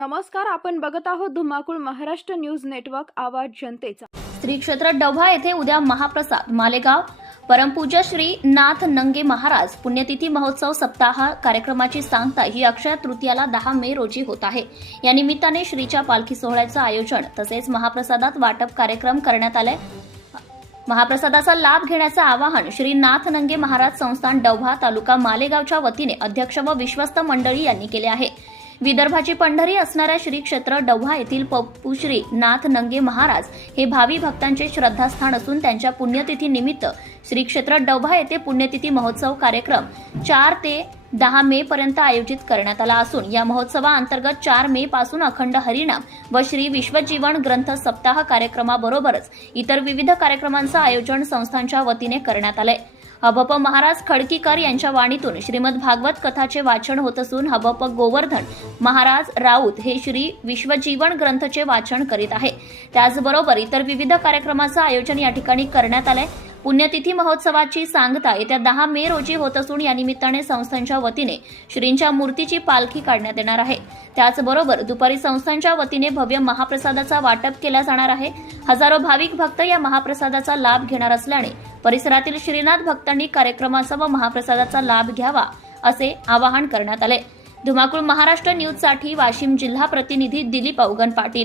नमस्कार आपण बघत आहोत धुमाकूळ महाराष्ट्र न्यूज नेटवर्क आवाज जनतेचा. श्री क्षेत्र डव्हा येथे उद्या महाप्रसाद मालेगाव. परमपूज्य श्री नाथ नंगे महाराज पुण्यतिथी महोत्सव सप्ताह कार्यक्रमाची सांगता ही अक्षय तृतीयाला दहा मे रोजी होत आहे. या निमित्ताने श्रीच्या पालखी सोहळ्याचं आयोजन तसेच महाप्रसादात वाटप कार्यक्रम करण्यात आले. महाप्रसादाचा लाभ घेण्याचं आवाहन श्री नाथ नंगे महाराज संस्थान डव्हा तालुका मालेगावच्या वतीने अध्यक्ष व विश्वस्त मंडळी यांनी केले आहे. विदर्भाची पंढरी असणाऱ्या श्री क्षेत्र डव्हा येथील पप्पू श्री नाथ नंगे महाराज हे भावी भक्तांचे श्रद्धास्थान असून त्यांच्या पुण्यतिथी निमित्त श्री क्षेत्र डव्हा येथे पुण्यतिथी महोत्सव कार्यक्रम चार ते दहा मे पर्यंत आयोजित करण्यात आला असून या महोत्सवाअंतर्गत चार मे पासून अखंड हरिणाम व श्री विश्वजीवन ग्रंथ सप्ताह कार्यक्रमाबरोबरच इतर विविध कार्यक्रमांचं आयोजन संस्थांच्या वतीने करण्यात आलंय. हबप महाराज खडकीकर यांच्या वाणीतून श्रीमद भागवत कथाचे वाचन होत असून हबप गोवर्धन महाराज राऊत हे श्री विश्वजीवन ग्रंथचे वाचन करीत आहे. त्याचबरोबर इतर विविध कार्यक्रमाचं आयोजन या ठिकाणी करण्यात आलंय. पुण्यतिथी महोत्सवाची सांगता येत्या दहा मे रोजी होत असून या निमित्ताने संस्थांच्या वतीने श्रींच्या मूर्तीची पालखी काढण्यात येणार आहे. त्याचबरोबर दुपारी संस्थांच्या वतीने भव्य महाप्रसादाचा वाटप केला जाणार आहे. हजारो भाविक भक्त या महाप्रसादाचा लाभ घेणार असल्याने परिसरातील श्रीनाथ भक्तांनी कार्यक्रमासह महाप्रसादाचा लाभ घ्यावा असे आवाहन करण्यात आले. धुमाकूळ महाराष्ट्र न्यूजसाठी वाशिम जिल्हा प्रतिनिधी दिलीप अवगण पाटील.